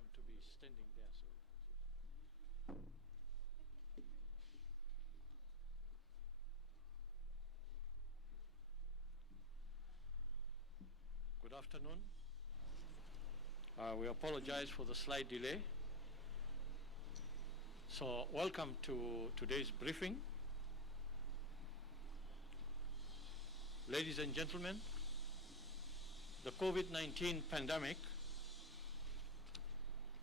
them to be standing there. So. Good afternoon. We apologize for the slight delay. So welcome to today's briefing. Ladies and gentlemen, the COVID-19 pandemic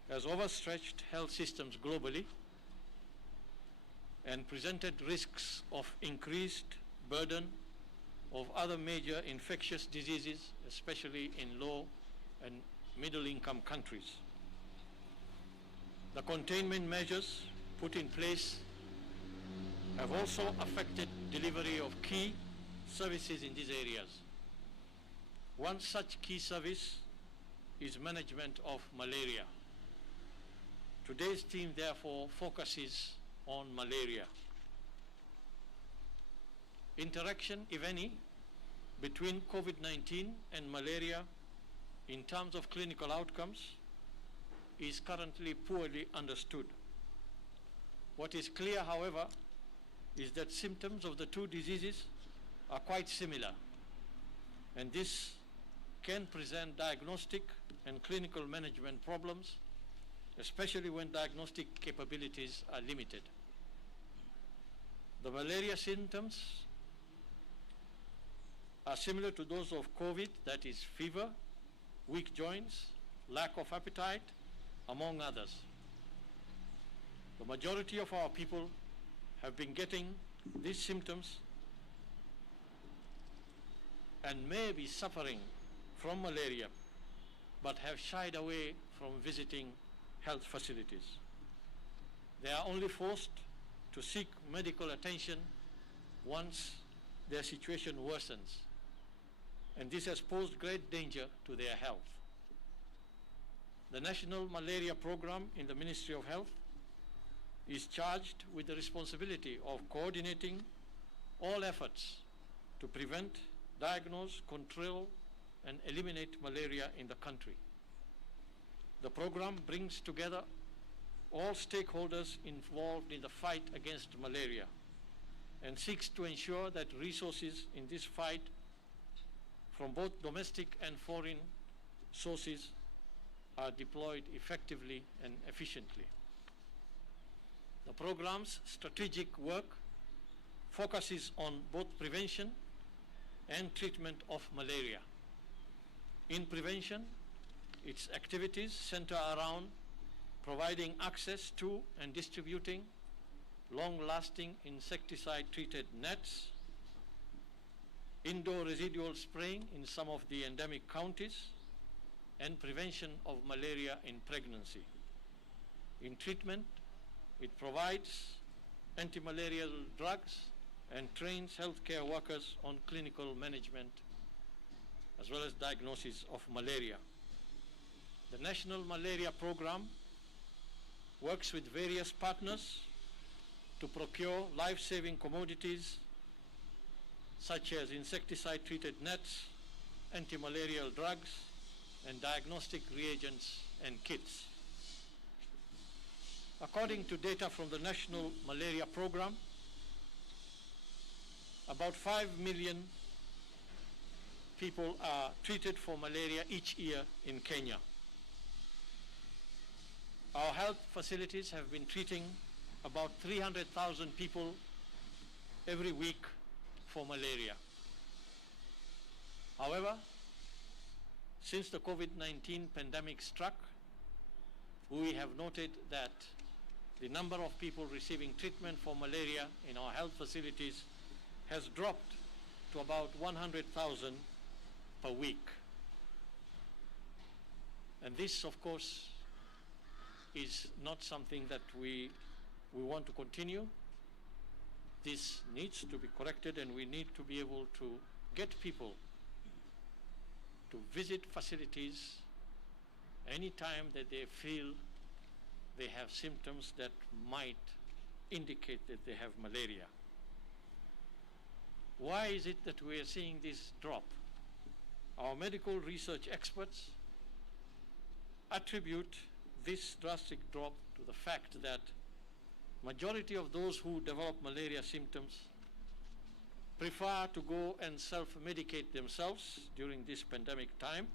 has overstretched health systems globally and presented risks of increased burden of other major infectious diseases, especially in low and middle-income countries. The containment measures put in place have also affected delivery of key services in these areas. One such key service is management of malaria. Today's theme, therefore, focuses on malaria. Interaction, if any, between COVID-19 and malaria in terms of clinical outcomes is currently poorly understood. What is clear, however, is that symptoms of the two diseases are quite similar, and this can present diagnostic and clinical management problems, especially when diagnostic capabilities are limited. The malaria symptoms are similar to those of COVID, that is fever, weak joints, lack of appetite, among others. The majority of our people have been getting these symptoms and may be suffering from malaria, but have shied away from visiting health facilities. They are only forced to seek medical attention once their situation worsens, and this has posed great danger to their health. The National Malaria Program in the Ministry of Health is charged with the responsibility of coordinating all efforts to prevent, diagnose, control, and eliminate malaria in the country. The program brings together all stakeholders involved in the fight against malaria and seeks to ensure that resources in this fight from both domestic and foreign sources are deployed effectively and efficiently. The program's strategic work focuses on both prevention and treatment of malaria. In prevention, its activities center around providing access to and distributing long-lasting insecticide-treated nets, indoor residual spraying in some of the endemic counties, and prevention of malaria in pregnancy. In treatment, it provides anti-malarial drugs and trains healthcare workers on clinical management as well as diagnosis of malaria. The National Malaria Program works with various partners to procure life-saving commodities such as insecticide-treated nets, anti-malarial drugs, and diagnostic reagents and kits. According to data from the National Malaria Program, about 5 million people are treated for malaria each year in Kenya. Our health facilities have been treating about 300,000 people every week for malaria. However, since the COVID-19 pandemic struck, we have noted that the number of people receiving treatment for malaria in our health facilities has dropped to about 100,000 per week. And this, of course, is not something that we want to continue. This needs to be corrected, and we need to be able to get people to visit facilities anytime that they feel they have symptoms that might indicate that they have malaria. Why is it that we are seeing this drop? Our medical research experts attribute this drastic drop to the fact that majority of those who develop malaria symptoms prefer to go and self-medicate themselves during this pandemic time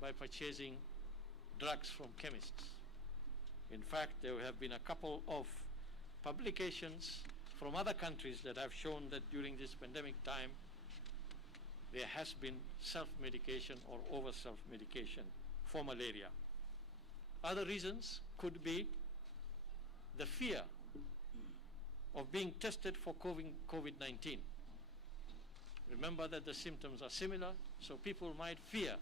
by purchasing drugs from chemists. In fact, there have been a couple of publications from other countries that have shown that during this pandemic time there has been self-medication or over self-medication for malaria. Other reasons could be the fear of being tested for COVID-19. Remember that the symptoms are similar, so people might fear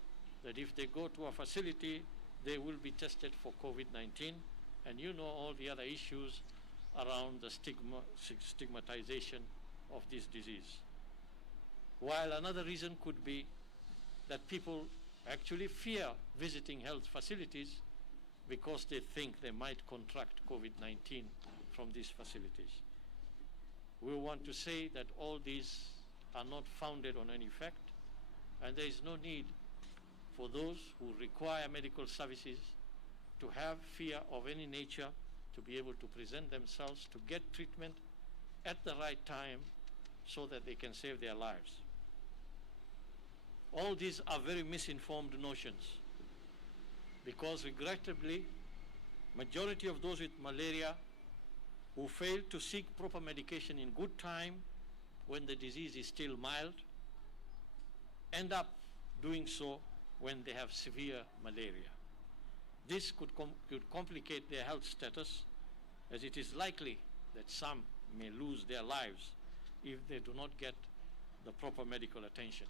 that if they go to a facility, they will be tested for COVID-19, and you know all the other issues around the stigmatization of this disease. While another reason could be that people actually fear visiting health facilities because they think they might contract COVID-19 from these facilities. We want to say that all these are not founded on any fact, and there is no need for those who require medical services to have fear of any nature to be able to present themselves to get treatment at the right time so that they can save their lives. All these are very misinformed notions because regrettably, majority of those with malaria who fail to seek proper medication in good time when the disease is still mild end up doing so when they have severe malaria. This could complicate their health status, as it is likely that some may lose their lives if they do not get the proper medical attention.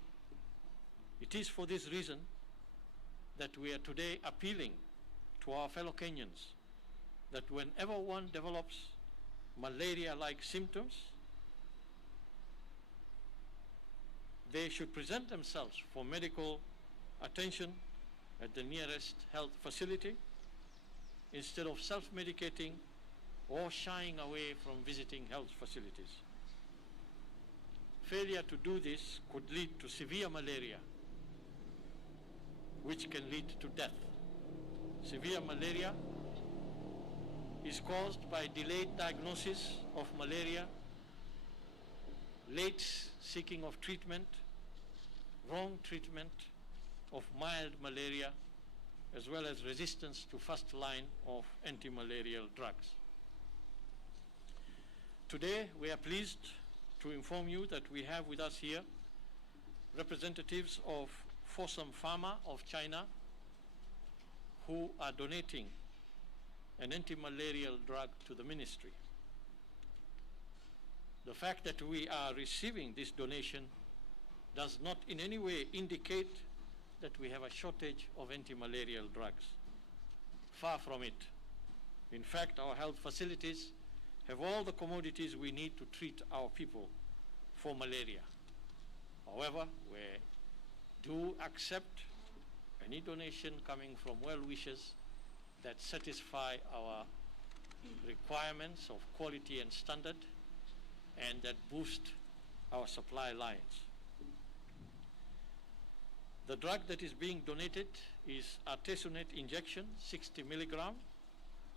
It is for this reason that we are today appealing to our fellow Kenyans that whenever one develops malaria-like symptoms, they should present themselves for medical attention at the nearest health facility instead of self-medicating or shying away from visiting health facilities. Failure to do this could lead to severe malaria, which can lead to death. Severe malaria is caused by delayed diagnosis of malaria, late seeking of treatment, wrong treatment of mild malaria, as well as resistance to first line of anti-malarial drugs. Today, we are pleased to inform you that we have with us here representatives of Fosun Pharma of China who are donating an anti-malarial drug to the ministry. The fact that we are receiving this donation does not in any way indicate that we have a shortage of anti-malarial drugs. Far from it. In fact, our health facilities have all the commodities we need to treat our people for malaria. However, we do accept any donation coming from well-wishers that satisfy our requirements of quality and standard and that boost our supply lines. The drug that is being donated is artesunate injection, 60 milligram,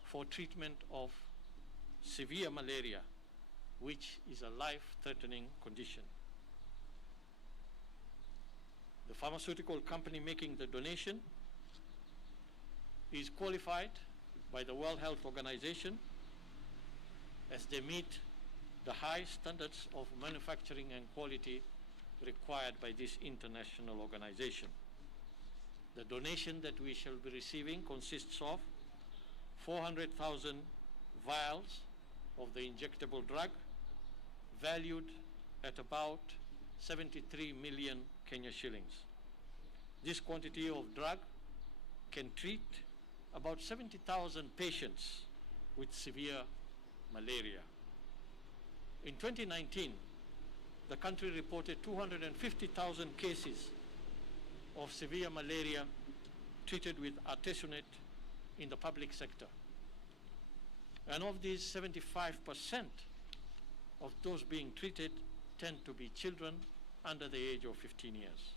for treatment of severe malaria, which is a life-threatening condition. The pharmaceutical company making the donation is qualified by the World Health Organization as they meet the high standards of manufacturing and quality required by this international organization. The donation that we shall be receiving consists of 400,000 vials of the injectable drug valued at about 73 million Kenya shillings. This quantity of drug can treat about 70,000 patients with severe malaria. In 2019, the country reported 250,000 cases of severe malaria treated with artesunate in the public sector. And of these, 75% of those being treated tend to be children under the age of 15 years.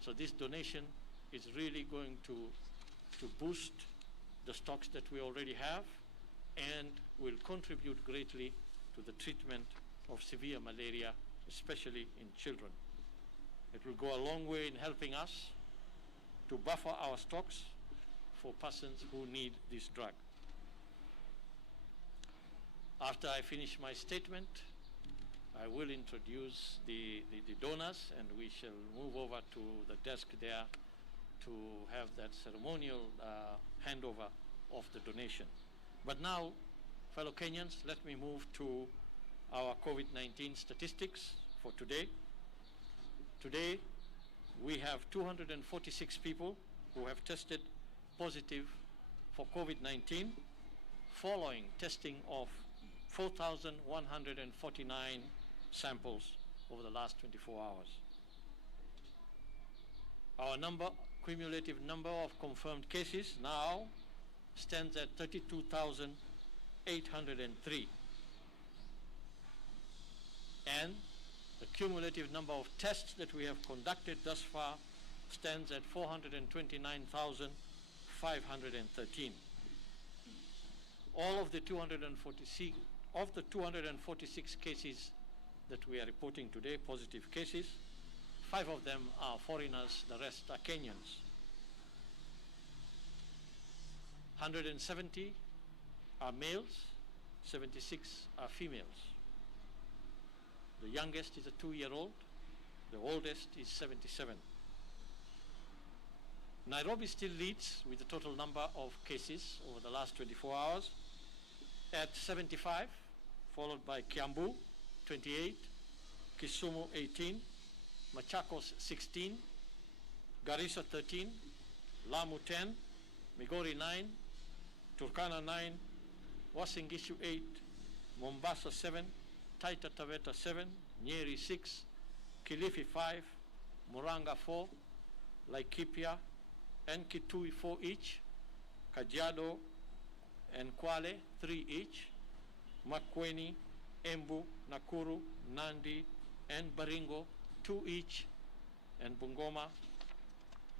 So this donation is really going to boost the stocks that we already have and will contribute greatly to the treatment of severe malaria, especially in children. It will go a long way in helping us to buffer our stocks for persons who need this drug. After I finish my statement, I will introduce the donors, and we shall move over to the desk there to have that ceremonial handover of the donation. But now, fellow Kenyans, let me move to our COVID-19 statistics for today. Today, we have 246 people who have tested positive for COVID-19 following testing of 4,149 samples over the last 24 hours. Our cumulative number of confirmed cases now stands at 32,803. And the cumulative number of tests that we have conducted thus far stands at 429,513. All of the 246 cases that we are reporting today, positive cases, 5 of them are foreigners, the rest are Kenyans. 170 are males, 76 are females. The youngest is a 2-year-old, the oldest is 77. Nairobi still leads with the total number of cases over the last 24 hours at 75, followed by Kiambu, 28, Kisumu, 18, Machakos, 16, Garissa, 13, Lamu, 10, Migori, 9, Turkana, 9, Uasin Gishu, 8, Mombasa, 7, Taita Taveta, 7, Nyeri, 6, Kilifi, 5, Muranga, 4, Laikipia and Kitui, 4 each, Kajiado and Kwale, 3 each, Makueni, Embu, Nakuru, Nandi and Baringo, 2 each, and Bungoma,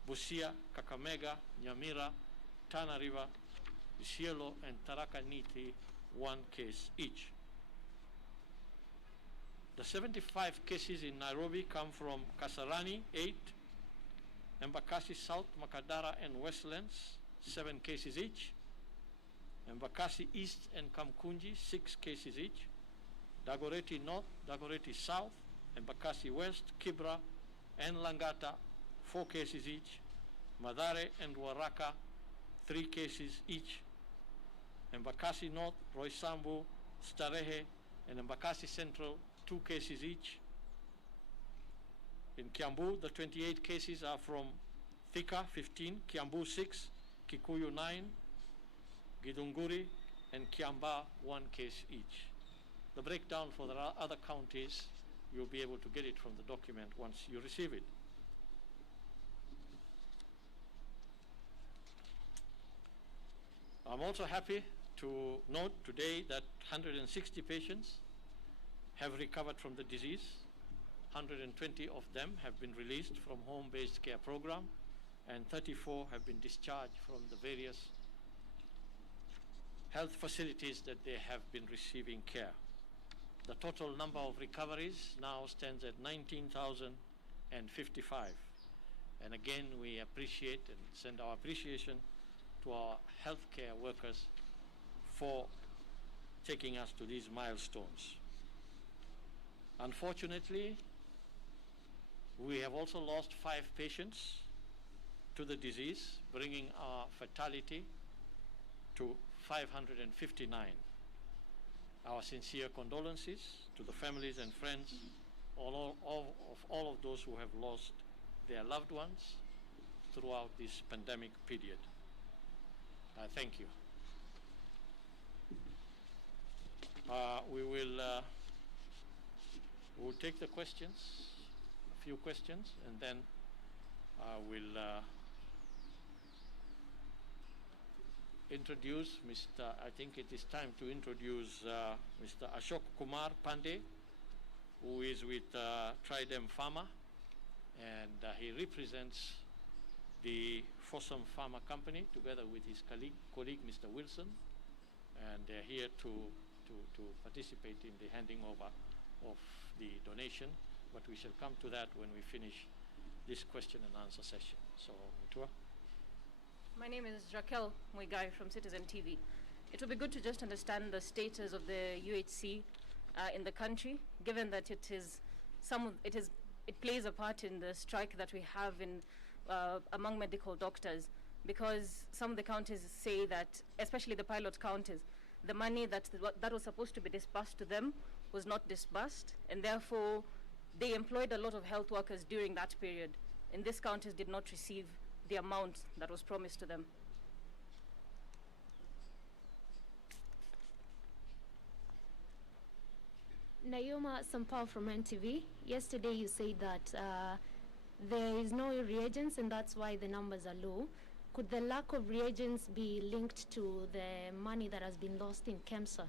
Busia, Kakamega, Nyamira, Tana River, Isiolo and Tharaka Nithi, 1 case each. The 75 cases in Nairobi come from Kasarani, 8, Embakasi South, Makadara and Westlands, 7 cases each, Embakasi East and Kamkunji, 6 cases each, Dagoretti North, Dagoretti South, Embakasi West, Kibra and Langata, 4 cases each, Mathare and Waraka, 3 cases each, Embakasi North, Roysambu, Starehe and Embakasi Central, 2 cases each. In Kiambu, the 28 cases are from Thika, 15, Kiambu 6, Kikuyu 9, Githunguri and Kiamba, 1 case each. The breakdown for the other counties, you'll be able to get it from the document once you receive it. I'm also happy to note today that 160 patients have recovered from the disease. 120 of them have been released from home-based care program, and 34 have been discharged from the various health facilities that they have been receiving care. The total number of recoveries now stands at 19,055. And again, we appreciate and send our appreciation to our healthcare workers for taking us to these milestones. Unfortunately, we have also lost 5 patients to the disease, bringing our fatality to 559. Our sincere condolences to the families and friends of all of those who have lost their loved ones throughout this pandemic period. Thank you. We'll take the questions, a few questions, and then introduce I think it is time to introduce Mr. Ashok Kumar Pandey, who is with Tridem Pharma, and he represents the Fossum Pharma Company, together with his colleague Mr. Wilson, and they're here to participate in the handing over of the donation, but we shall come to that when we finish this question and answer session. So, Mutua. My name is Raquel Muigai from Citizen TV. It would be good to just understand the status of the UHC in the country, given that it plays a part in the strike that we have in among medical doctors, because some of the counties say that, especially the pilot counties, the money that was supposed to be disbursed to them was not disbursed, and therefore they employed a lot of health workers during that period, and these counties did not receive the amount that was promised to them. Naoma Sampao from NTV. Yesterday you said that there is no reagents and that's why the numbers are low. Could the lack of reagents be linked to the money that has been lost in KEMSA?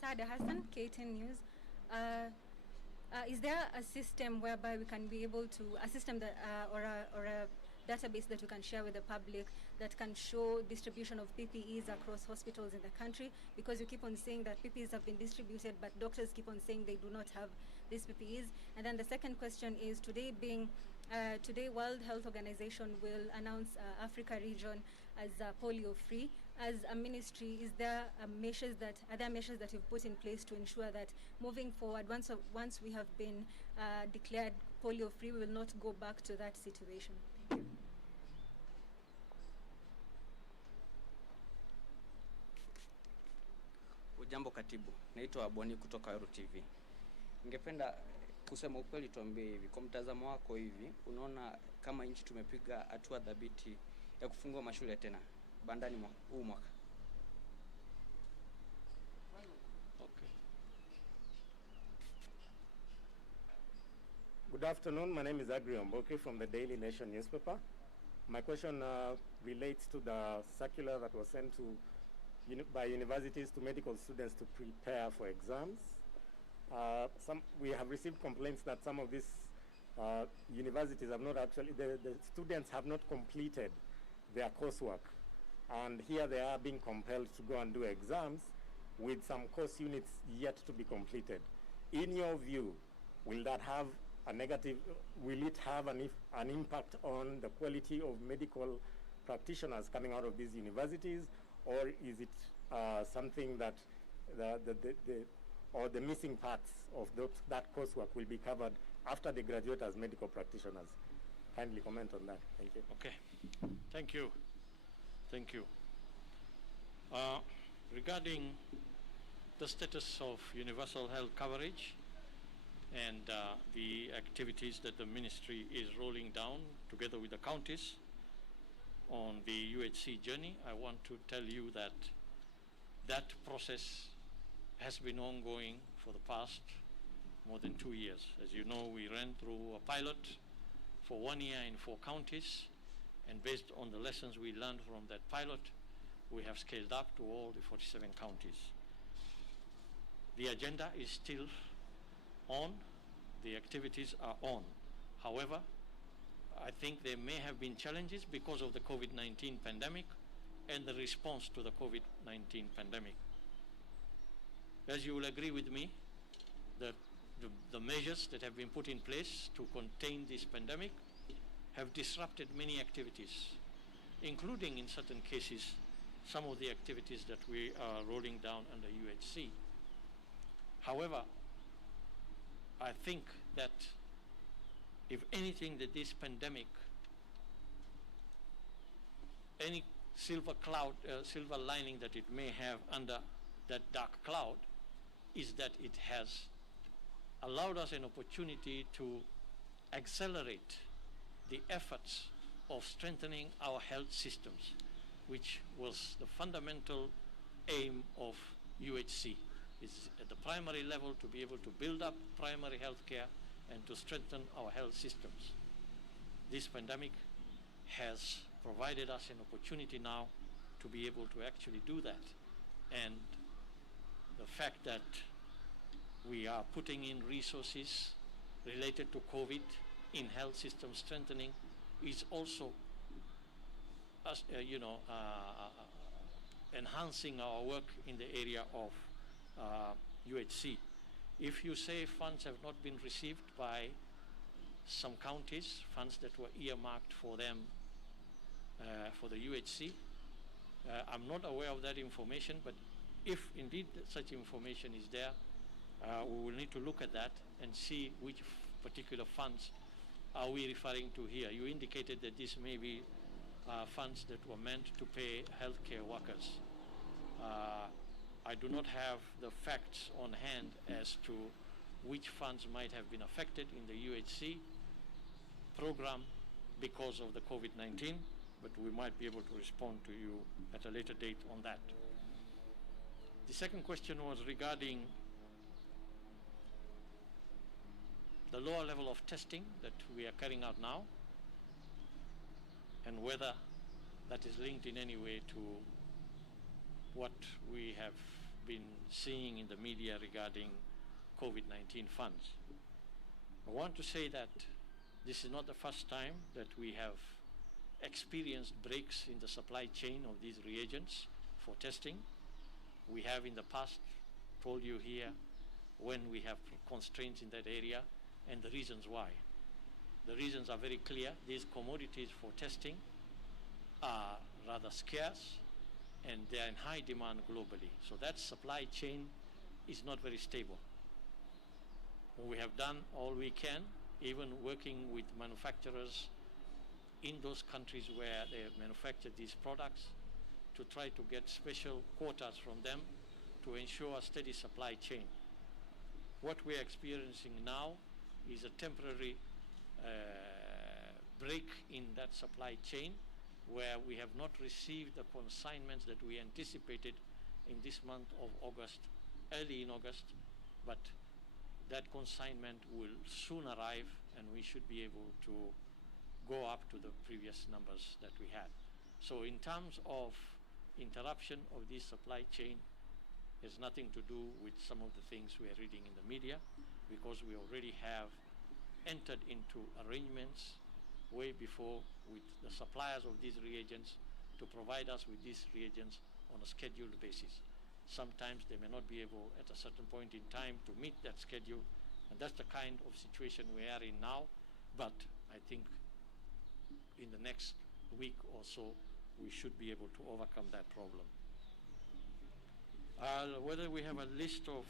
Sada Hassan, KTN News. Is there a system whereby we can be able to, a system that, or a database that we can share with the public that can show distribution of PPEs across hospitals in the country? Because you keep on saying that PPEs have been distributed, but doctors keep on saying they do not have these PPEs. And then the second question is, today World Health Organization will announce Africa region as polio-free. As a ministry, are there measures that you've put in place to ensure that moving forward, once we have been declared polio-free, we will not go back to that situation? Thank you. Ujambo katibu, naitwa Boni kutoka Euro TV. Ningependa kusema ukweli, tuambie hivi, kwa mtazamo wako hivi, unaona kama nchi tumepiga hatua dhabiti ya kufungua mashule tena bandani huu mwaka? Okay. Good afternoon. My name is Agri Omboke from the Daily Nation newspaper. My question relates to the circular that was sent to by universities to medical students to prepare for exams. We have received complaints that some of these universities have not actually, the students have not completed their coursework. And here they are being compelled to go and do exams with some course units yet to be completed. In your view, will that have a negative, will it have an impact on the quality of medical practitioners coming out of these universities, or is it something that the missing parts of that coursework will be covered after they graduate as medical practitioners? Kindly comment on that. Thank you. Okay. Thank you. Thank you. Regarding the status of universal health coverage and the activities that the ministry is rolling down together with the counties on the UHC journey, I want to tell you that that process has been ongoing for the past more than 2 years. As you know, we ran through a pilot for 1 year in 4 counties, and based on the lessons we learned from that pilot, we have scaled up to all the 47 counties. The agenda is still on, the activities are on. However, I think there may have been challenges because of the COVID-19 pandemic and the response to the COVID-19 pandemic. As you will agree with me, that the measures that have been put in place to contain this pandemic have disrupted many activities, including in certain cases some of the activities that we are rolling down under UHC. However, I think that if anything, that this pandemic, any silver lining that it may have under that dark cloud, is that it has allowed us an opportunity to accelerate the efforts of strengthening our health systems, which was the fundamental aim of UHC. It's at the primary level to be able to build up primary health care and to strengthen our health systems. This pandemic has provided us an opportunity now to be able to actually do that. And the fact that We are putting in resources related to COVID in health system strengthening is also enhancing our work in the area of UHC. If you say funds have not been received by some counties, funds that were earmarked for them for the UHC, I'm not aware of that information, but if indeed such information is there, we will need to look at that and see which particular funds are we referring to here. You indicated that this may be funds that were meant to pay healthcare workers. I do not have the facts on hand as to which funds might have been affected in the UHC program because of the COVID-19, but we might be able to respond to you at a later date on that. The second question was regarding the lower level of testing that we are carrying out now, and whether that is linked in any way to what we have been seeing in the media regarding COVID-19 funds. I want to say that this is not the first time that we have experienced breaks in the supply chain of these reagents for testing. We have in the past told you here when we have constraints in that area and the reasons why. The reasons are very clear. These commodities for testing are rather scarce and they are in high demand globally. So that supply chain is not very stable. We have done all we can, even working with manufacturers in those countries where they manufacture these products, to try to get special quotas from them to ensure a steady supply chain. What we're experiencing now is a temporary break in that supply chain, where we have not received the consignments that we anticipated in this month of August, early in August, but that consignment will soon arrive and we should be able to go up to the previous numbers that we had. So in terms of interruption of this supply chain, has nothing to do with some of the things we are reading in the media, because we already have entered into arrangements way before with the suppliers of these reagents to provide us with these reagents on a scheduled basis. Sometimes they may not be able at a certain point in time to meet that schedule, and that's the kind of situation we are in now. But I think in the next week or so we should be able to overcome that problem. Whether we have a list of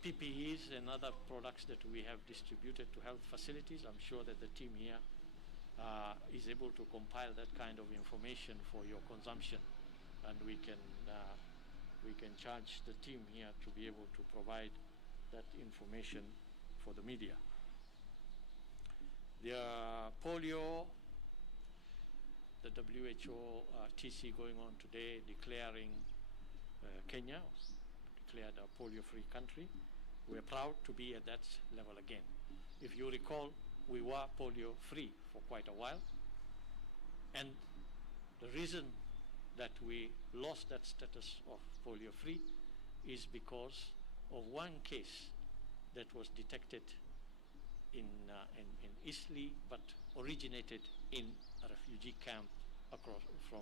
PPEs and other products that we have distributed to health facilities, I'm sure that the team here is able to compile that kind of information for your consumption, and we can charge the team here to be able to provide that information for the media. The polio, the WHO TC going on today declaring Kenya declared a polio-free country. We are proud to be at that level again. If you recall, we were polio-free for quite a while, and the reason that we lost that status of polio-free is because of one case that was detected in Eastleigh, but originated in a refugee camp across from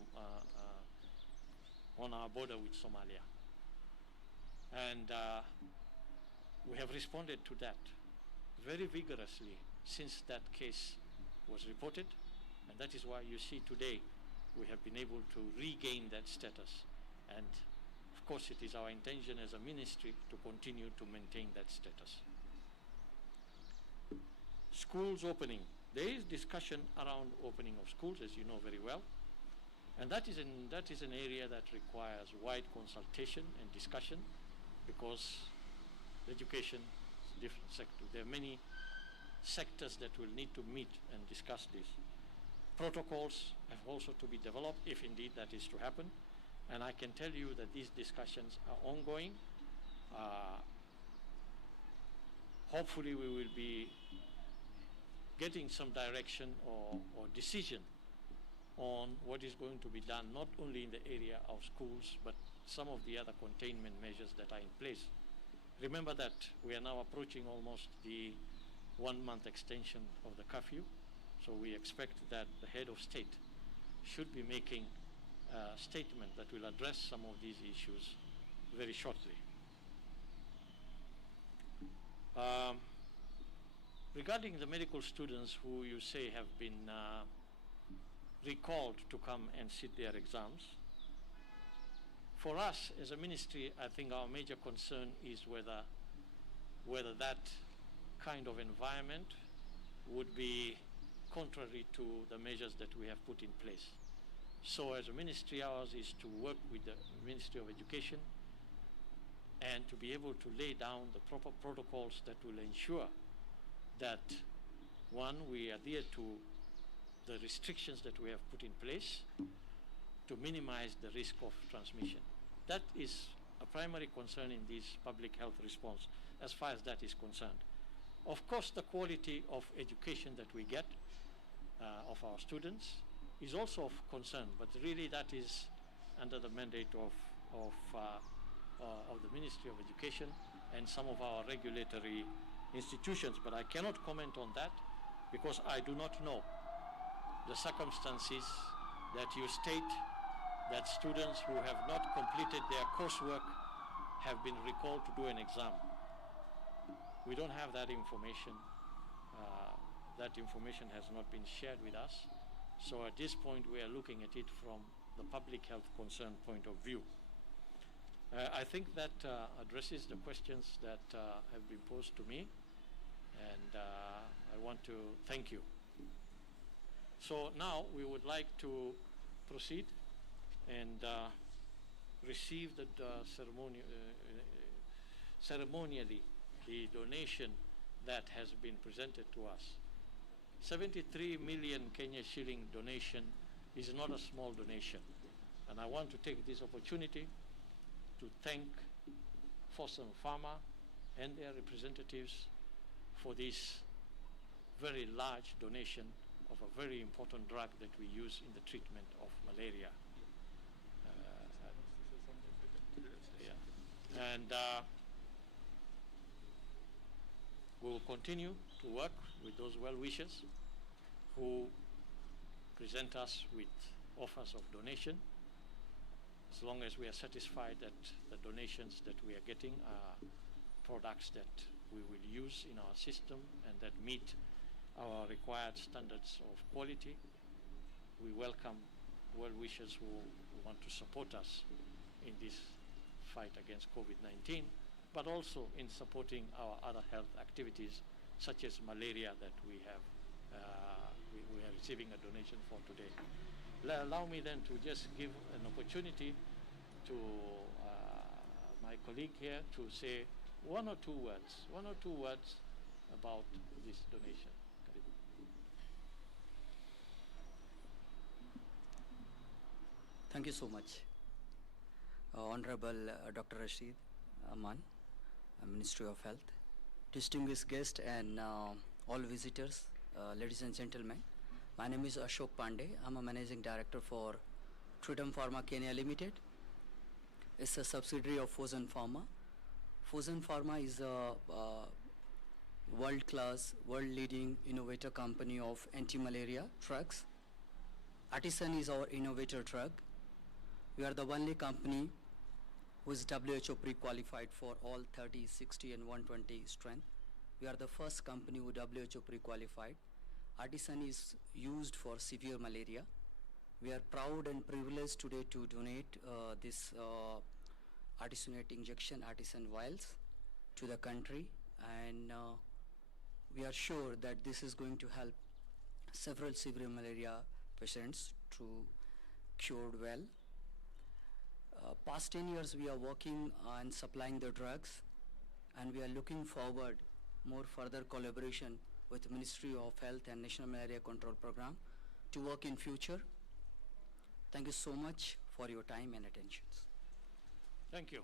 on our border with Somalia. And we have responded to that very vigorously since that case was reported, and that is why you see today we have been able to regain that status. And of course it is our intention as a ministry to continue to maintain that status. Schools opening. There is discussion around opening of schools, as you know very well, and that is an area that requires wide consultation and discussion, because education is a different sector. There are many sectors that will need to meet and discuss this. Protocols have also to be developed if indeed that is to happen, and I can tell you that these discussions are ongoing. Hopefully we will be getting some direction or decision on what is going to be done, not only in the area of schools, but some of the other containment measures that are in place. Remember that we are now approaching almost the 1-month extension of the curfew, so we expect that the head of state should be making a statement that will address some of these issues very shortly. Regarding the medical students who you say have been recalled to come and sit their exams, for us as a ministry, I think our major concern is whether that kind of environment would be contrary to the measures that we have put in place. So as a ministry, ours is to work with the Ministry of Education and to be able to lay down the proper protocols that will ensure that, one, we adhere to the restrictions that we have put in place to minimize the risk of transmission. That is a primary concern in this public health response as far as that is concerned. Of course, the quality of education that we get of our students is also of concern, but really that is under the mandate of the Ministry of Education and some of our regulatory institutions, but I cannot comment on that because I do not know the circumstances that you state that students who have not completed their coursework have been recalled to do an exam. We don't have that information. That information has not been shared with us. So at this point, we are looking at it from the public health concern point of view. I think that addresses the questions that have been posed to me, and I want to thank you. So now we would like to proceed and receive the ceremonially the donation that has been presented to us. 73 million Kenya shilling donation is not a small donation, and I want to take this opportunity to thank Fosun Pharma and their representatives for this very large donation of a very important drug that we use in the treatment of malaria. And we will continue to work with those well-wishers who present us with offers of donation, as long as we are satisfied that the donations that we are getting are products that we will use in our system and that meet our required standards of quality. We welcome well-wishers who want to support us in this fight against COVID-19, but also in supporting our other health activities, such as malaria that we are receiving a donation for today. Allow me then to just give an opportunity to my colleague here to say one or two words about this donation. Thank you so much. Honorable Dr. Rashid Aman, Ministry of Health, distinguished guests and all visitors, ladies and gentlemen. My name is Ashok Pandey. I'm a Managing Director for Tritum Pharma Kenya Limited. It's a subsidiary of Fosun Pharma. Fosun Pharma is a world-class, world-leading innovator company of anti-malaria drugs. Artisan is our innovator drug. We are the only company who is WHO pre-qualified for all 30, 60 and 120 strength. We are the first company who WHO pre-qualified. Artisan is used for severe malaria. We are proud and privileged today to donate this artisanate injection, artisan vials, to the country, and we are sure that this is going to help several severe malaria patients to cured well. Past 10 years we are working on supplying the drugs, and we are looking forward more further collaboration with Ministry of Health and National Malaria Control Program to work in future. Thank you so much for your time and attention. Thank you.